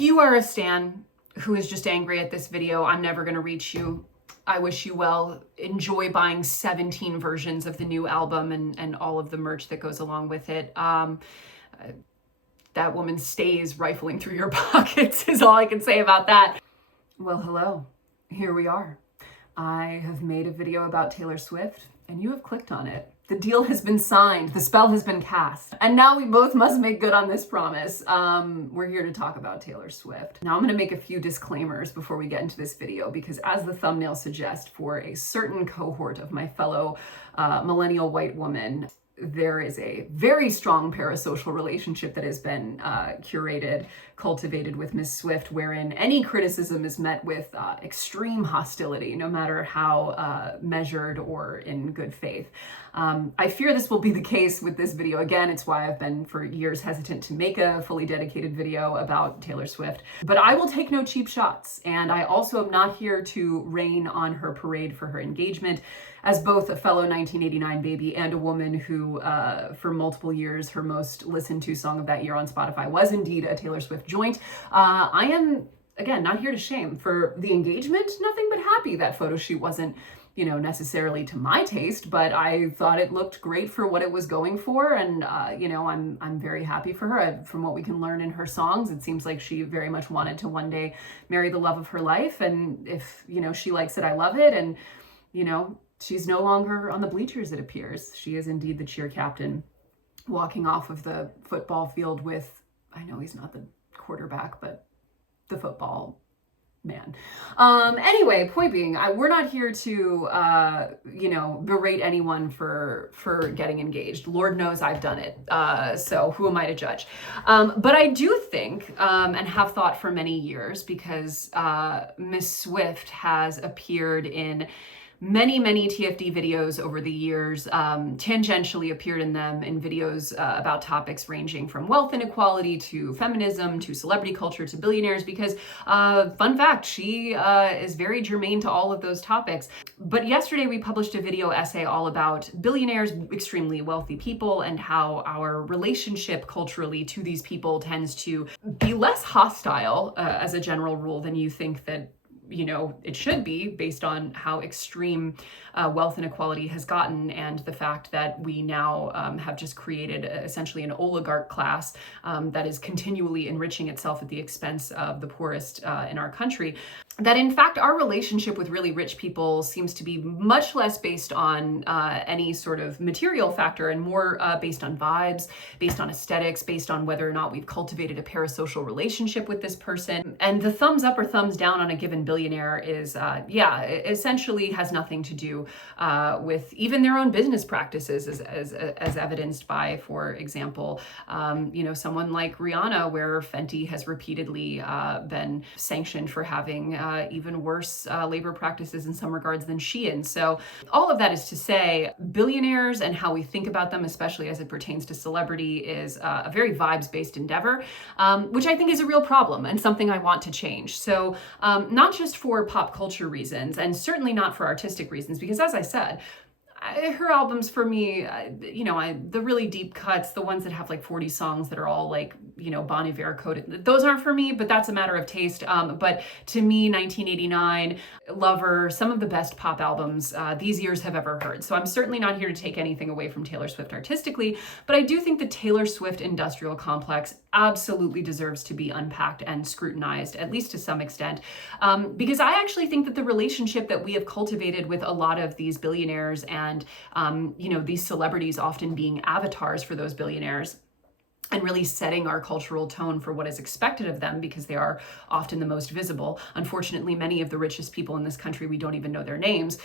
If you are a stan who is just angry at this video, I'm never going to reach you. I wish you well. Enjoy buying 17 versions of the new album and all of the merch that goes along with it. That woman stays rifling through your pockets is all I can say about that. Well, hello. Here we are. I have made a video about Taylor Swift and you have clicked on it. The deal has been signed, the spell has been cast, and now we both must make good on this promise. We're here to talk about Taylor Swift. Now I'm gonna make a few disclaimers before we get into this video, because as the thumbnail suggests, for a certain cohort of my fellow millennial white woman, there is a very strong parasocial relationship that has been curated, cultivated with Ms. Swift, wherein any criticism is met with extreme hostility, no matter how measured or in good faith. I fear this will be the case with this video. Again, it's why I've been for years hesitant to make a fully dedicated video about Taylor Swift. But I will take no cheap shots, and I also am not here to rain on her parade for her engagement. As both a fellow 1989 baby and a woman who, for multiple years, her most listened to song of that year on Spotify was indeed a Taylor Swift joint, I am, again, not here to shame. For the engagement, nothing but happy. That photo shoot wasn't, you know, necessarily to my taste, but I thought it looked great for what it was going for, and you know, I'm very happy for her. From what we can learn in her songs, it seems like she very much wanted to one day marry the love of her life, and if, you know, she likes it, I love it. And, you know, she's no longer on the bleachers, it appears. She is indeed the cheer captain, walking off of the football field with, I know he's not the quarterback, but the football man. Anyway, point being, we're not here to, you know, berate anyone for getting engaged. Lord knows I've done it. So who am I to judge? But I do think, and have thought for many years, because Miss Swift has appeared in many TFD videos over the years, tangentially appeared in them in videos about topics ranging from wealth inequality to feminism to celebrity culture to billionaires, because fun fact, she is very germane to all of those topics. But yesterday we published a video essay all about billionaires, extremely wealthy people, and how our relationship culturally to these people tends to be less hostile as a general rule than you think that, you know, it should be, based on how extreme wealth inequality has gotten, and the fact that we now have just created essentially an oligarch class that is continually enriching itself at the expense of the poorest in our country. That in fact our relationship with really rich people seems to be much less based on any sort of material factor, and more based on vibes, based on aesthetics, based on whether or not we've cultivated a parasocial relationship with this person. And the thumbs up or thumbs down on a given billionaire is, yeah, essentially has nothing to do with even their own business practices, as evidenced by, for example, you know, someone like Rihanna, where Fenty has repeatedly been sanctioned for having even worse labor practices in some regards than Shein. So all of that is to say, billionaires and how we think about them, especially as it pertains to celebrity, is a very vibes-based endeavor, which I think is a real problem and something I want to change. So not just for pop culture reasons, and certainly not for artistic reasons, because as I said, her albums for me, you know, the really deep cuts, the ones that have like 40 songs that are all like, you know, Bon Iver coded, those aren't for me, but that's a matter of taste. But to me, 1989, Lover, some of the best pop albums these years have ever heard. So I'm certainly not here to take anything away from Taylor Swift artistically, but I do think the Taylor Swift industrial complex absolutely deserves to be unpacked and scrutinized, at least to some extent, because I actually think that the relationship that we have cultivated with a lot of these billionaires and you know, these celebrities often being avatars for those billionaires, and really setting our cultural tone for what is expected of them, because they are often the most visible. Unfortunately, many of the richest people in this country, we don't even know their names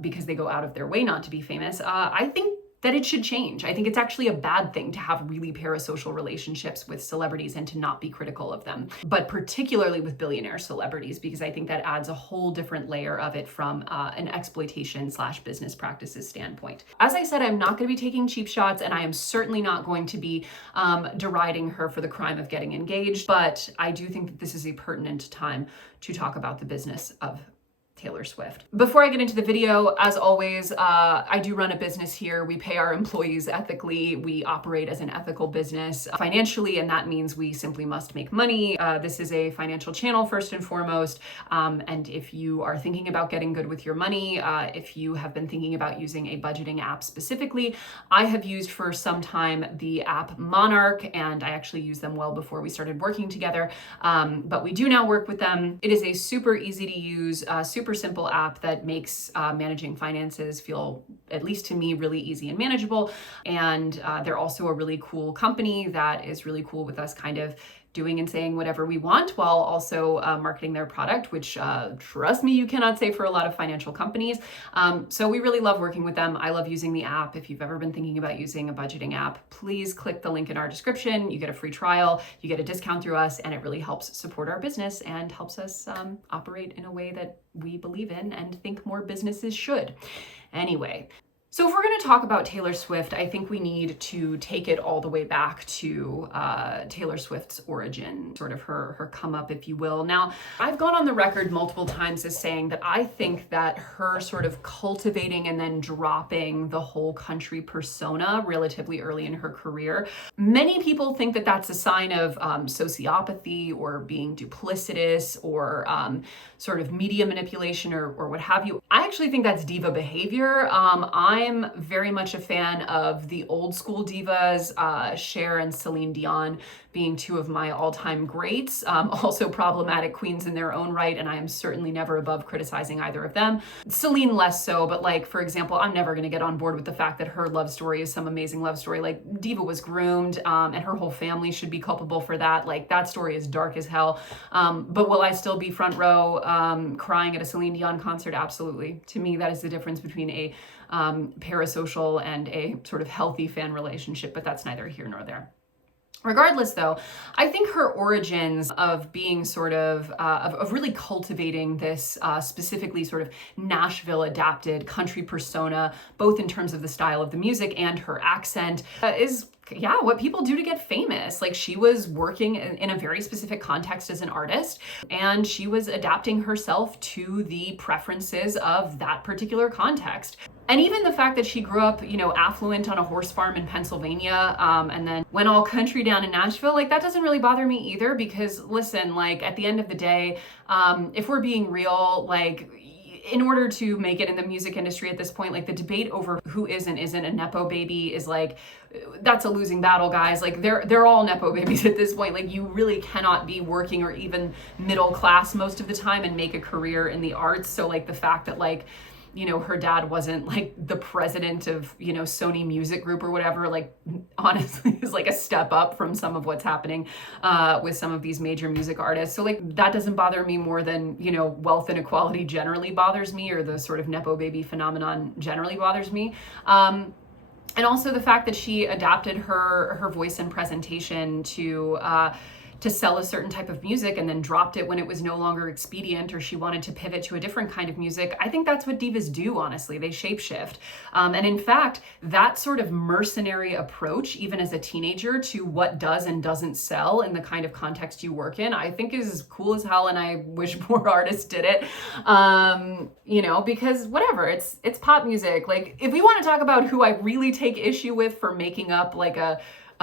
because they go out of their way not to be famous. I think that it should change. I think it's actually a bad thing to have really parasocial relationships with celebrities and to not be critical of them, but particularly with billionaire celebrities, because I think that adds a whole different layer of it from an exploitation / business practices standpoint. As I said, I'm not going to be taking cheap shots, and I am certainly not going to be deriding her for the crime of getting engaged, but I do think that this is a pertinent time to talk about the business of Taylor Swift. Before I get into the video, as always, I do run a business here. We pay our employees ethically. We operate as an ethical business financially, and that means we simply must make money. This is a financial channel first and foremost. And if you are thinking about getting good with your money, if you have been thinking about using a budgeting app specifically, I have used for some time the app Monarch, and I actually used them well before we started working together. But we do now work with them. It is a super easy to use, super simple app that makes managing finances feel, at least to me, really easy and manageable. And they're also a really cool company that is really cool with us kind of doing and saying whatever we want while also marketing their product, which trust me, you cannot say for a lot of financial companies. So we really love working with them. I love using the app. If you've ever been thinking about using a budgeting app, please click the link in our description. You get a free trial, you get a discount through us, and it really helps support our business and helps us operate in a way that we believe in and think more businesses should. Anyway, so if we're going to talk about Taylor Swift, I think we need to take it all the way back to Taylor Swift's origin, sort of her come up, if you will. Now, I've gone on the record multiple times as saying that I think that her sort of cultivating and then dropping the whole country persona relatively early in her career, many people think that that's a sign of sociopathy or being duplicitous or sort of media manipulation or what have you. I actually think that's diva behavior. I'm very much a fan of the old school divas, Cher and Celine Dion being two of my all-time greats, also problematic queens in their own right, and I am certainly never above criticizing either of them. Celine less so, but like, for example, I'm never gonna get on board with the fact that her love story is some amazing love story. Like, diva was groomed, and her whole family should be culpable for that. Like, that story is dark as hell. But will I still be front row crying at a Celine Dion concert? Absolutely. To me, that is the difference between a parasocial and a sort of healthy fan relationship, but that's neither here nor there. Regardless, though, I think her origins of being sort of really cultivating this specifically sort of Nashville adapted country persona, both in terms of the style of the music and her accent, is what people do to get famous. Like, she was working in a very specific context as an artist, and she was adapting herself to the preferences of that particular context. And even the fact that she grew up, you know, affluent on a horse farm in Pennsylvania, and then went all country down in Nashville, like, that doesn't really bother me either, because listen, like, at the end of the day, if we're being real, like, in order to make it in the music industry at this point, like, the debate over who is and isn't a Nepo baby is like, that's a losing battle, guys. Like, they're all Nepo babies at this point. Like, you really cannot be working or even middle class most of the time and make a career in the arts. So like, the fact that, like, you know, her dad wasn't like the president of, you know, Sony Music Group or whatever, like, honestly is like a step up from some of what's happening with some of these major music artists. So like, that doesn't bother me more than, you know, wealth inequality generally bothers me, or the sort of Nepo baby phenomenon generally bothers me. And also the fact that she adapted her voice and presentation to sell a certain type of music and then dropped it when it was no longer expedient, or she wanted to pivot to a different kind of music. I think that's what divas do, honestly. They shapeshift. And in fact, that sort of mercenary approach, even as a teenager, to what does and doesn't sell in the kind of context you work in, I think is cool as hell, and I wish more artists did it. You know, because whatever, it's pop music. Like, if we want to talk about who I really take issue with for making up like a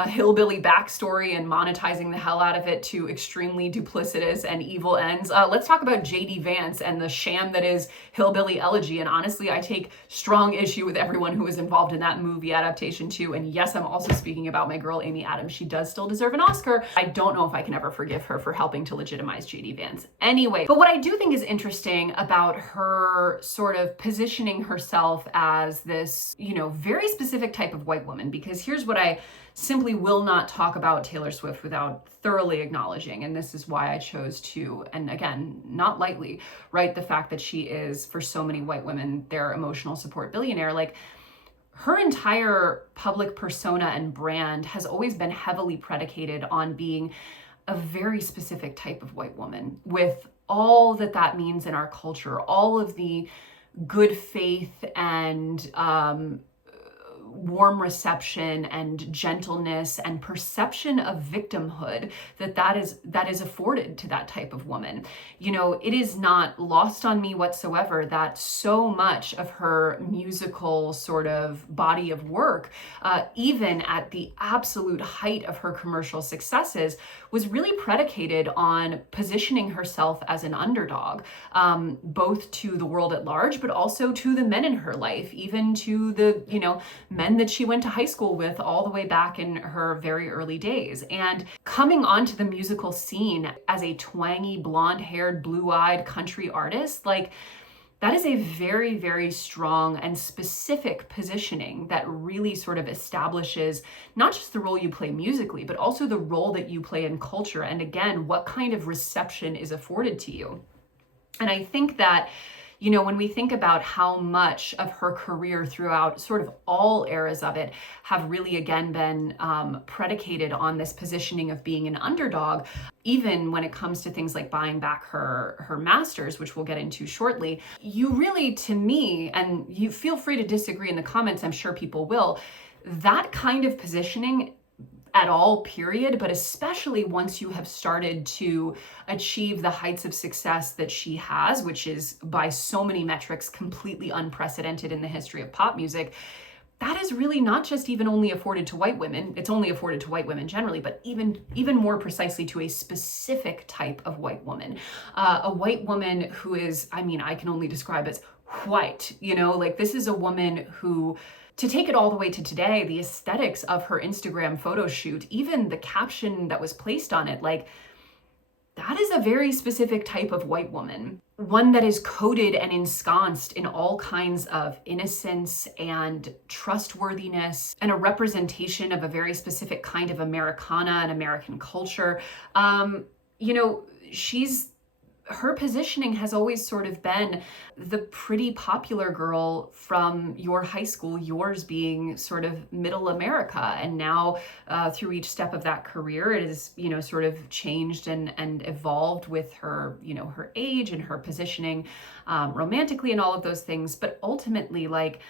hillbilly backstory and monetizing the hell out of it to extremely duplicitous and evil ends, let's talk about JD Vance and the sham that is Hillbilly Elegy. And honestly, I take strong issue with everyone who was involved in that movie adaptation too. And yes, I'm also speaking about my girl Amy Adams. She does still deserve an Oscar. I don't know if I can ever forgive her for helping to legitimize JD Vance. Anyway, but what I do think is interesting about her sort of positioning herself as this, you know, very specific type of white woman, because here's what I simply will not talk about Taylor Swift without thoroughly acknowledging, and this is why I chose to, and again, not lightly, right, the fact that she is, for so many white women, their emotional support billionaire. Like, her entire public persona and brand has always been heavily predicated on being a very specific type of white woman, with all that that means in our culture, all of the good faith and warm reception and gentleness and perception of victimhood that is afforded to that type of woman. You know, it is not lost on me whatsoever that so much of her musical sort of body of work, even at the absolute height of her commercial successes, was really predicated on positioning herself as an underdog, both to the world at large, but also to the men in her life, even to the, you know, men that she went to high school with all the way back in her very early days. And coming onto the musical scene as a twangy, blonde-haired, blue-eyed country artist, like, that is a very, very strong and specific positioning that really sort of establishes not just the role you play musically, but also the role that you play in culture. And again, what kind of reception is afforded to you. And I think that, you know, when we think about how much of her career throughout sort of all eras of it have really, again, been predicated on this positioning of being an underdog, even when it comes to things like buying back her masters, which we'll get into shortly, you really, to me, and you feel free to disagree in the comments, I'm sure people will, that kind of positioning at all, period, but especially once you have started to achieve the heights of success that she has, which is by so many metrics completely unprecedented in the history of pop music, that is really not just even only afforded to white women. It's only afforded to white women generally, but even more precisely to a specific type of white woman. A white woman who is, I mean, I can only describe as white, you know, like this is a woman who, to take it all the way to today, the aesthetics of her Instagram photo shoot, even the caption that was placed on it, like, that is a very specific type of white woman. One that is coded and ensconced in all kinds of innocence and trustworthiness and a representation of a very specific kind of Americana and American culture. You know, her positioning has always sort of been the pretty popular girl from your high school, yours being sort of middle America. And now through each step of that career, it is, you know, sort of changed and evolved with her, you know, her age and her positioning romantically and all of those things. But ultimately, like,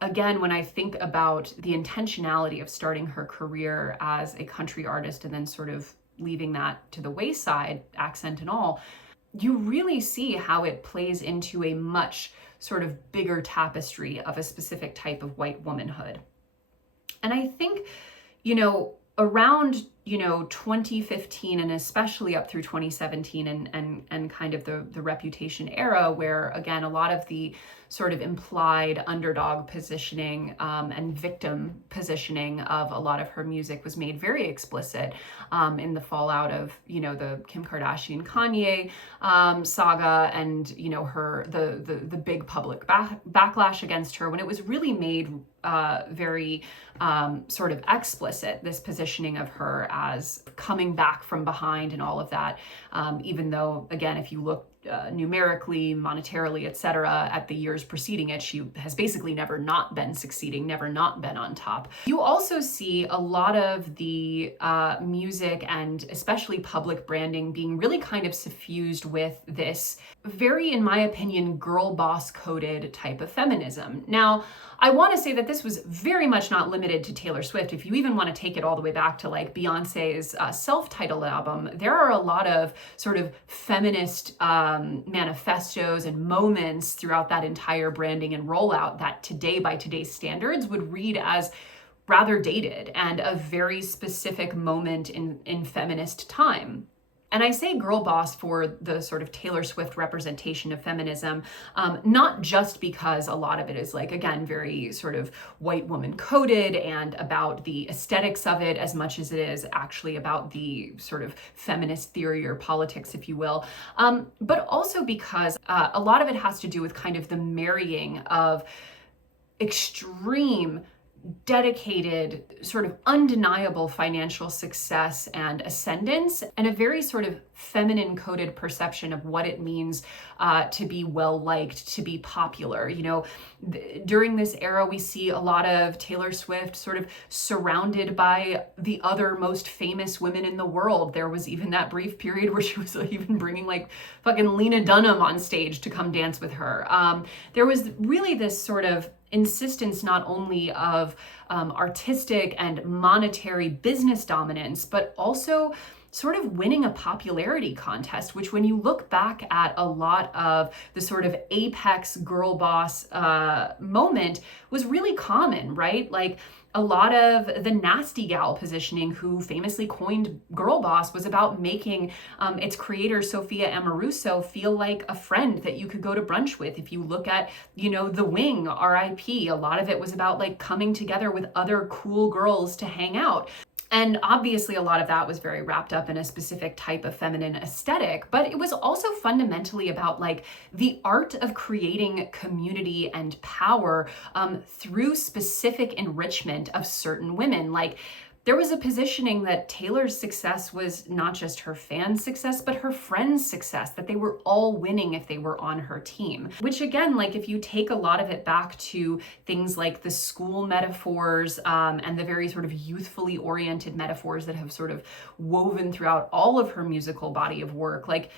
again, when I think about the intentionality of starting her career as a country artist and then sort of leaving that to the wayside, accent and all, you really see how it plays into a much sort of bigger tapestry of a specific type of white womanhood. And I think, you know, around, you know, 2015 and especially up through 2017 and kind of the Reputation era, where again, a lot of the sort of implied underdog positioning and victim positioning of a lot of her music was made very explicit in the fallout of, you know, the Kim Kardashian Kanye saga and, you know, the big public backlash against her, when it was really made very sort of explicit, this positioning of her as coming back from behind and all of that, even though, again, if you look numerically, monetarily, etc., at the years preceding it, she has basically never not been succeeding, never not been on top. You also see a lot of the music and especially public branding being really kind of suffused with this very, in my opinion, girl boss coded type of feminism. Now, I want to say that this was very much not limited to Taylor Swift. If you even want to take it all the way back to like Beyonce's self-titled album, there are a lot of sort of feminist manifestos and moments throughout that entire branding and rollout that today, by today's standards, would read as rather dated and a very specific moment in feminist time. And I say girl boss for the sort of Taylor Swift representation of feminism, not just because a lot of it is like, again, very sort of white woman coded and about the aesthetics of it as much as it is actually about the sort of feminist theory or politics, if you will, but also because a lot of it has to do with kind of the marrying of extreme, dedicated, sort of undeniable financial success and ascendance, and a very sort of feminine coded perception of what it means to be well liked, to be popular. You know, during this era, we see a lot of Taylor Swift sort of surrounded by the other most famous women in the world. There was even that brief period where she was like even bringing like fucking Lena Dunham on stage to come dance with her. There was really this sort of insistence not only of artistic and monetary business dominance, but also sort of winning a popularity contest, which when you look back at a lot of the sort of apex girl boss moment was really common, right? Like a lot of the nasty gal positioning, who famously coined girl boss, was about making its creator, Sophia Amoruso, feel like a friend that you could go to brunch with. If you look at, The Wing, RIP, a lot of it was about like coming together with other cool girls to hang out. And obviously a lot of that was very wrapped up in a specific type of feminine aesthetic, but it was also fundamentally about like the art of creating community and power through specific enrichment of certain women. Like, there was a positioning that Taylor's success was not just her fans' success, but her friends' success, that they were all winning if they were on her team. Which again, like if you take a lot of it back to things like the school metaphors and the very sort of youthfully oriented metaphors that have sort of woven throughout all of her musical body of work, like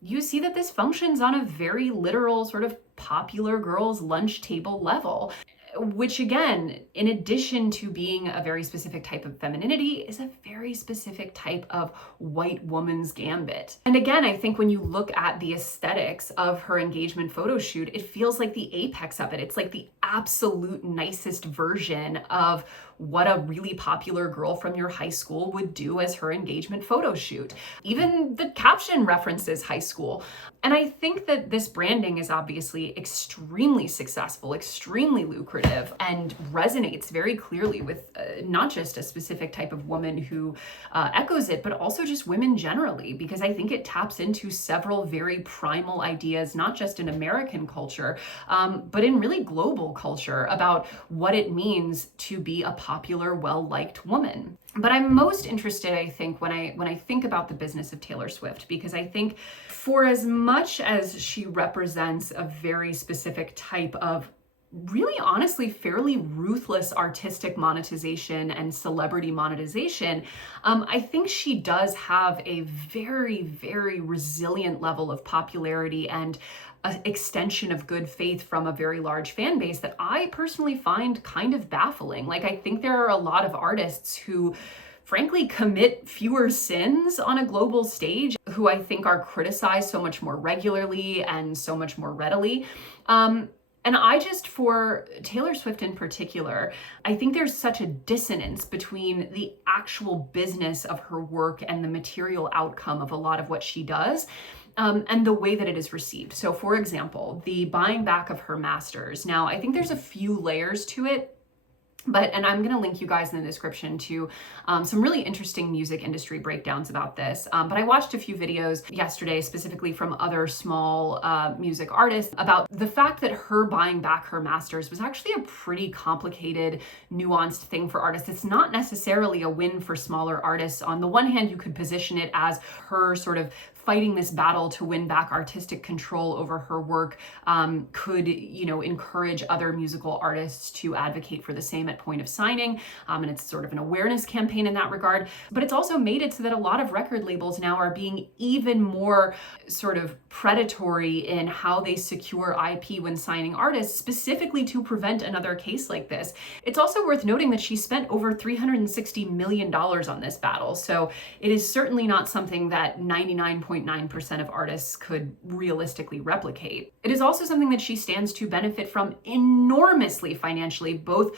you see that this functions on a very literal sort of popular girls' lunch table level. Which again, in addition to being a very specific type of femininity, is a very specific type of white woman's gambit. And again, I think when you look at the aesthetics of her engagement photo shoot, it feels like the apex of it. It's like the absolute nicest version of what a really popular girl from your high school would do as her engagement photo shoot. Even the caption references high school. And I think that this branding is obviously extremely successful, extremely lucrative, and resonates very clearly with not just a specific type of woman who echoes it, but also just women generally, because I think it taps into several very primal ideas, not just in American culture, but in really global culture, about what it means to be a popular, well-liked woman. But I'm most interested, I think, when I think about the business of Taylor Swift, because I think for as much as she represents a very specific type of really honestly fairly ruthless artistic monetization and celebrity monetization, I think she does have a very, very resilient level of popularity and an extension of good faith from a very large fan base that I personally find kind of baffling. Like, I think there are a lot of artists who frankly commit fewer sins on a global stage, who I think are criticized so much more regularly and so much more readily. And I just, for Taylor Swift in particular, I think there's such a dissonance between the actual business of her work and the material outcome of a lot of what she does. And the way that it is received. So for example, the buying back of her masters. Now, I think there's a few layers to it, and I'm going to link you guys in the description to some really interesting music industry breakdowns about this. But I watched a few videos yesterday, specifically from other small music artists, about the fact that her buying back her masters was actually a pretty complicated, nuanced thing for artists. It's not necessarily a win for smaller artists. On the one hand, you could position it as her sort of fighting this battle to win back artistic control over her work, could, encourage other musical artists to advocate for the same at point of signing. And it's sort of an awareness campaign in that regard. But it's also made it so that a lot of record labels now are being even more sort of predatory in how they secure IP when signing artists, specifically to prevent another case like this. It's also worth noting that she spent over $360 million on this battle. So it is certainly not something that 99.9% of artists could realistically replicate. It is also something that she stands to benefit from enormously financially, both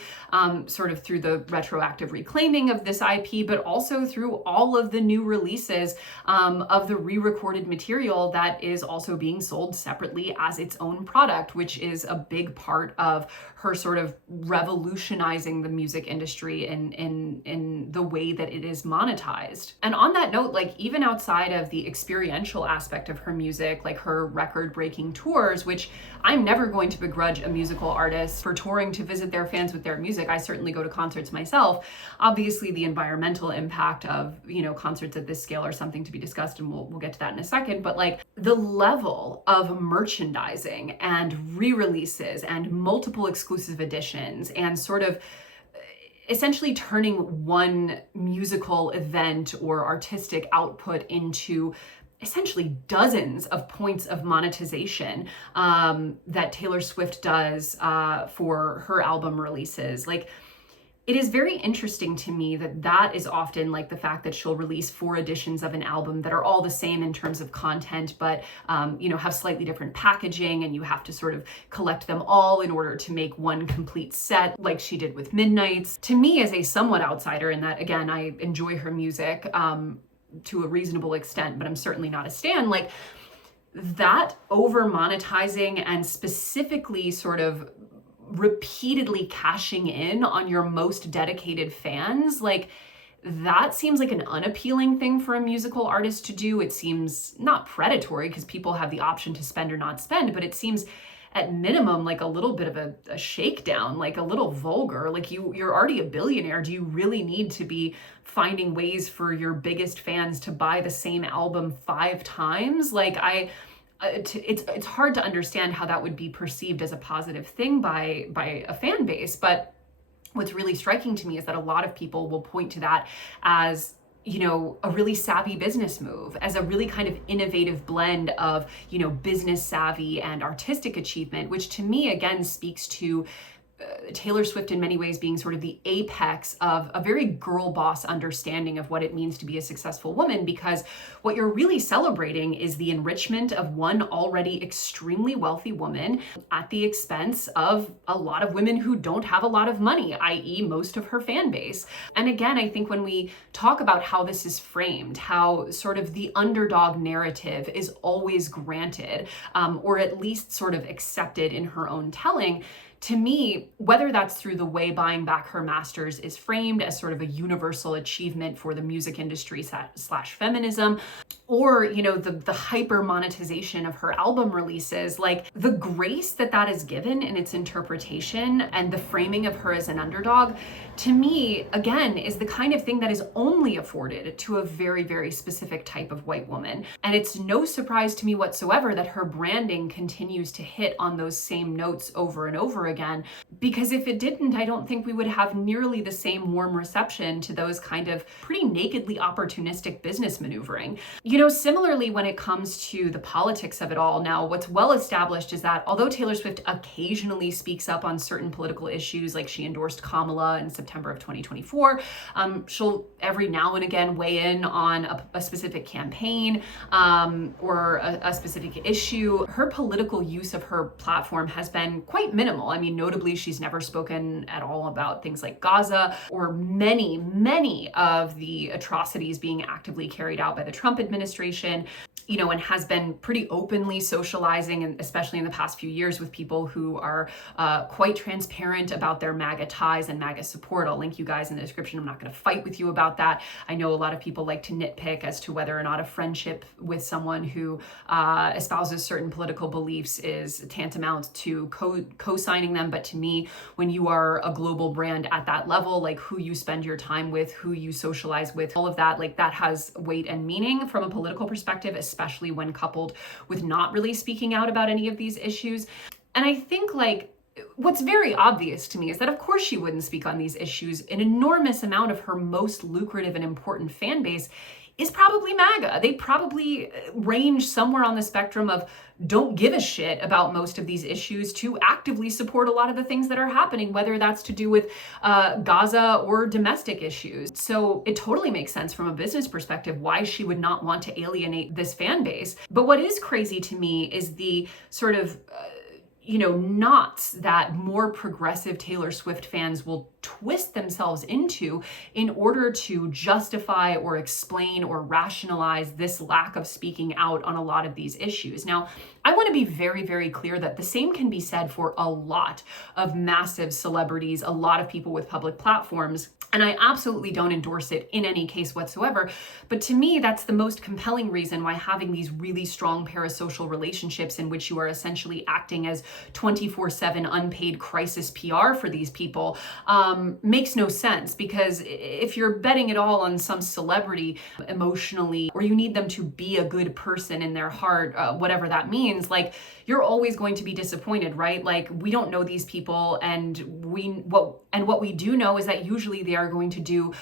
sort of through the retroactive reclaiming of this IP, but also through all of the new releases of the re-recorded material that is also being sold separately as its own product, which is a big part of her sort of revolutionizing the music industry in the way that it is monetized. And on that note, like even outside of the experiential aspect of her music, like her record-breaking tours, which I'm never going to begrudge a musical artist for touring to visit their fans with their music. I certainly go to concerts myself. Obviously, the environmental impact of, concerts at this scale are something to be discussed, and we'll get to that in a second. But like the level of merchandising and re-releases and multiple exclusive editions and sort of essentially turning one musical event or artistic output into essentially dozens of points of monetization that Taylor Swift does for her album releases. Like, it is very interesting to me that that is often like the fact that she'll release 4 editions of an album that are all the same in terms of content, but have slightly different packaging, and you have to sort of collect them all in order to make one complete set, like she did with Midnight's. To me, as a somewhat outsider in that, again, I enjoy her music to a reasonable extent, but I'm certainly not a stan, like that over monetizing and specifically sort of repeatedly cashing in on your most dedicated fans, like that seems like an unappealing thing for a musical artist to do. It seems not predatory because people have the option to spend or not spend, but it seems at minimum like a little bit of a shakedown, like a little vulgar. Like you're already a billionaire. Do you really need to be finding ways for your biggest fans to buy the same album 5 times? Like it's hard to understand how that would be perceived as a positive thing by a fan base. But what's really striking to me is that a lot of people will point to that as, you know, a really savvy business move, as a really kind of innovative blend of, you know, business savvy and artistic achievement, which to me, again, speaks to Taylor Swift in many ways being sort of the apex of a very girl boss understanding of what it means to be a successful woman, because what you're really celebrating is the enrichment of one already extremely wealthy woman at the expense of a lot of women who don't have a lot of money, i.e. most of her fan base. And again, I think when we talk about how this is framed, how sort of the underdog narrative is always granted, or at least sort of accepted in her own telling, to me, whether that's through the way Buying Back Her Masters is framed as sort of a universal achievement for the music industry slash feminism, or, you know, the hyper monetization of her album releases, like the grace that is given in its interpretation and the framing of her as an underdog, to me, again, is the kind of thing that is only afforded to a very, very specific type of white woman. And it's no surprise to me whatsoever that her branding continues to hit on those same notes over and over again, because if it didn't, I don't think we would have nearly the same warm reception to those kind of pretty nakedly opportunistic business maneuvering. You know, similarly, when it comes to the politics of it all, now what's well established is that although Taylor Swift occasionally speaks up on certain political issues, like she endorsed Kamala in September of 2024, she'll every now and again weigh in on a specific campaign or a specific issue. Her political use of her platform has been quite minimal. I mean, notably, she's never spoken at all about things like Gaza or many, many of the atrocities being actively carried out by the Trump administration, you know, and has been pretty openly socializing, and especially in the past few years, with people who are quite transparent about their MAGA ties and MAGA support. I'll link you guys in the description. I'm not going to fight with you about that. I know a lot of people like to nitpick as to whether or not a friendship with someone who espouses certain political beliefs is tantamount to co-signing them. But to me, when you are a global brand at that level, like who you spend your time with, who you socialize with, all of that, like that has weight and meaning from a political perspective, especially when coupled with not really speaking out about any of these issues. And I think like what's very obvious to me is that of course she wouldn't speak on these issues. An enormous amount of her most lucrative and important fan base is probably MAGA. They probably range somewhere on the spectrum of don't give a shit about most of these issues to actively support a lot of the things that are happening, whether that's to do with Gaza or domestic issues. So it totally makes sense from a business perspective why she would not want to alienate this fan base. But what is crazy to me is the sort of knots that more progressive Taylor Swift fans will twist themselves into in order to justify or explain or rationalize this lack of speaking out on a lot of these issues. Now, I want to be very, very clear that the same can be said for a lot of massive celebrities, a lot of people with public platforms. And I absolutely don't endorse it in any case whatsoever. But to me, that's the most compelling reason why having these really strong parasocial relationships in which you are essentially acting as 24/7 unpaid crisis PR for these people makes no sense. Because if you're betting it all on some celebrity emotionally, or you need them to be a good person in their heart, whatever that means, like you're always going to be disappointed, right? Like we don't know these people, and what And what we do know is that usually they are going to do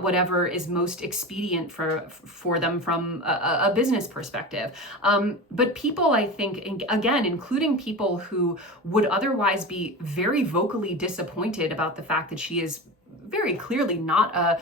whatever is most expedient for them from a business perspective. But people, I think, again, including people who would otherwise be very vocally disappointed about the fact that she is very clearly not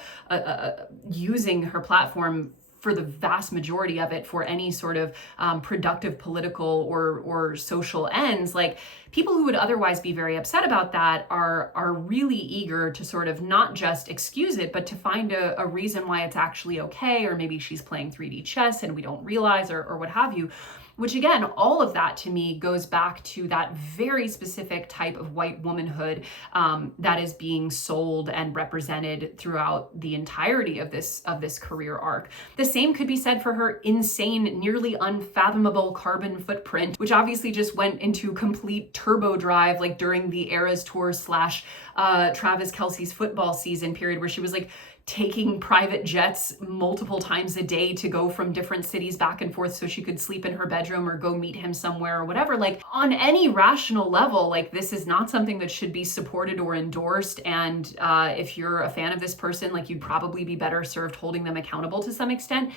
using her platform for the vast majority of it for any sort of productive political or social ends, like people who would otherwise be very upset about that are really eager to sort of not just excuse it, but to find a reason why it's actually okay, or maybe she's playing 3D chess and we don't realize, or what have you. Which again, all of that to me goes back to that very specific type of white womanhood that is being sold and represented throughout the entirety of this career arc. The same could be said for her insane, nearly unfathomable carbon footprint, which obviously just went into complete turbo drive, like during the Eras Tour / Travis Kelce's football season period, where she was like taking private jets multiple times a day to go from different cities back and forth so she could sleep in her bedroom or go meet him somewhere or whatever. Like, on any rational level, like, this is not something that should be supported or endorsed. And if you're a fan of this person, like, you'd probably be better served holding them accountable to some extent.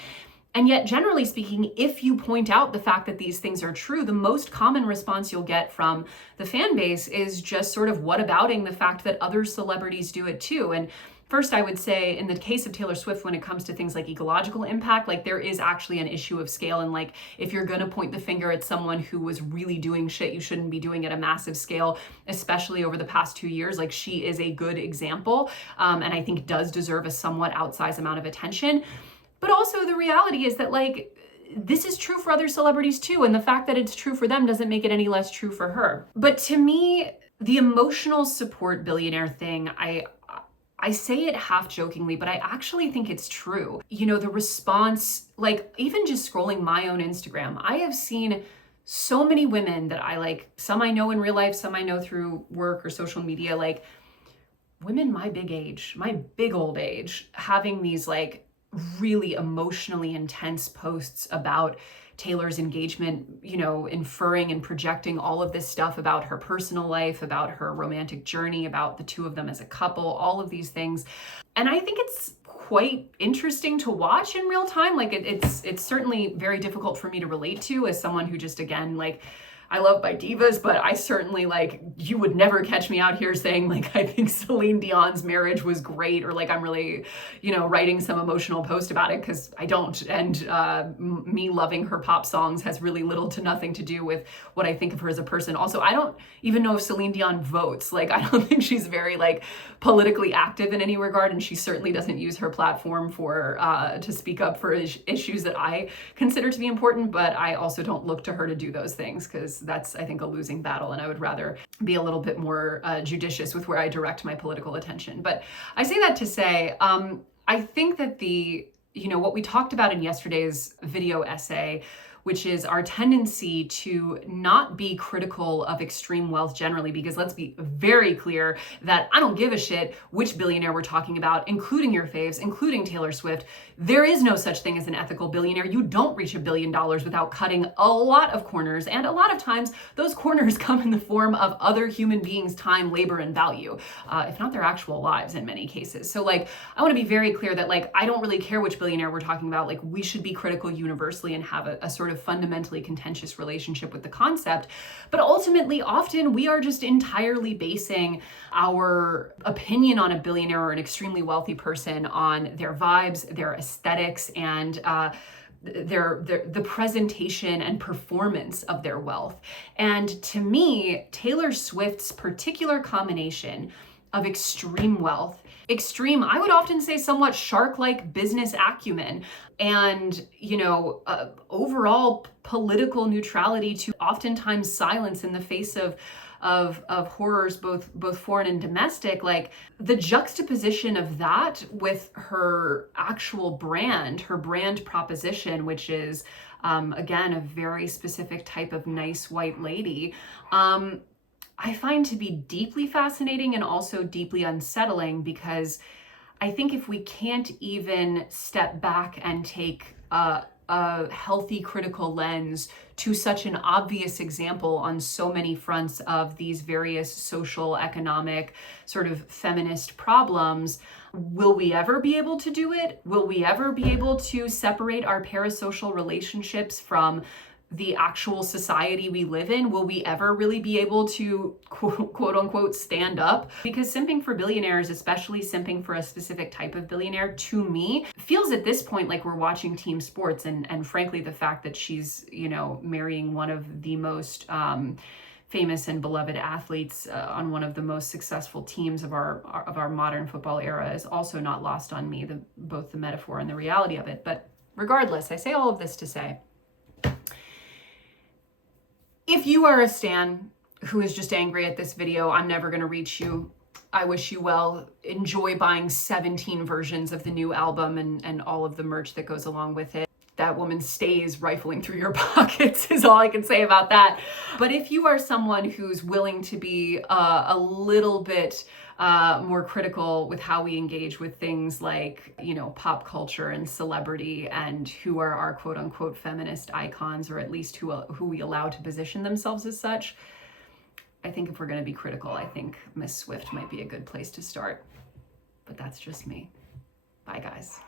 And yet, generally speaking, if you point out the fact that these things are true, the most common response you'll get from the fan base is just sort of whatabouting the fact that other celebrities do it too. And first, I would say in the case of Taylor Swift, when it comes to things like ecological impact, like, there is actually an issue of scale. And like, if you're going to point the finger at someone who was really doing shit you shouldn't be doing at a massive scale, especially over the past 2 years, like, she is a good example, and I think does deserve a somewhat outsized amount of attention. But also the reality is that, like, this is true for other celebrities too. And the fact that it's true for them doesn't make it any less true for her. But to me, the emotional support billionaire thing, I say it half jokingly, but I actually think it's true. You know, the response, like, even just scrolling my own Instagram, I have seen so many women that I like, some I know in real life, some I know through work or social media, like women my big age, my big old age, having these like really emotionally intense posts about Taylor's engagement, you know, inferring and projecting all of this stuff about her personal life, about her romantic journey, about the two of them as a couple, all of these things. And I think it's quite interesting to watch in real time. Like, it's certainly very difficult for me to relate to as someone who just, again, like, I love my divas, but I certainly, like, you would never catch me out here saying, like, I think Celine Dion's marriage was great, or like I'm really, you know, writing some emotional post about it, because I don't. And me loving her pop songs has really little to nothing to do with what I think of her as a person. Also, I don't even know if Celine Dion votes. Like, I don't think she's very, like, politically active in any regard, and she certainly doesn't use her platform for to speak up for issues that I consider to be important. But I also don't look to her to do those things, because that's, I think, a losing battle, and I would rather be a little bit more judicious with where I direct my political attention. But I say that to say, I think that what we talked about in yesterday's video essay, which is our tendency to not be critical of extreme wealth generally, because let's be very clear that I don't give a shit which billionaire we're talking about, including your faves, including Taylor Swift. There is no such thing as an ethical billionaire. You don't reach $1 billion without cutting a lot of corners. And a lot of times those corners come in the form of other human beings' time, labor, and value, if not their actual lives in many cases. So like, I want to be very clear that like, I don't really care which billionaire we're talking about. Like, we should be critical universally and have a sort of fundamentally contentious relationship with the concept. But ultimately, often we are just entirely basing our opinion on a billionaire or an extremely wealthy person on their vibes, their aesthetics, and the presentation and performance of their wealth. And to me, Taylor Swift's particular combination of extreme wealth, extreme, I would often say somewhat shark-like business acumen, and, overall political neutrality to oftentimes silence in the face of horrors, both foreign and domestic, like the juxtaposition of that with her actual brand, her brand proposition, which is, again, a very specific type of nice white lady, I find to be deeply fascinating and also deeply unsettling, because I think if we can't even step back and take a healthy critical lens to such an obvious example on so many fronts of these various social, economic, sort of feminist problems. Will we ever be able to do it? Will we ever be able to separate our parasocial relationships from the actual society we live in? Will we ever really be able to quote unquote stand up? Because simping for billionaires, especially simping for a specific type of billionaire, to me feels at this point like we're watching team sports, and frankly the fact that she's, you know, marrying one of the most famous and beloved athletes on one of the most successful teams of our modern football era is also not lost on me, both the metaphor and the reality of it. But regardless, I say all of this to say, if you are a stan who is just angry at this video, I'm never going to reach you. I wish you well. Enjoy buying 17 versions of the new album and all of the merch that goes along with it. That woman stays rifling through your pockets is all I can say about that. But if you are someone who's willing to be a little bit more critical with how we engage with things like, you know, pop culture and celebrity, and who are our quote unquote feminist icons, or at least who we allow to position themselves as such, I think if we're going to be critical, I think Miss Swift might be a good place to start. But that's just me. Bye, guys.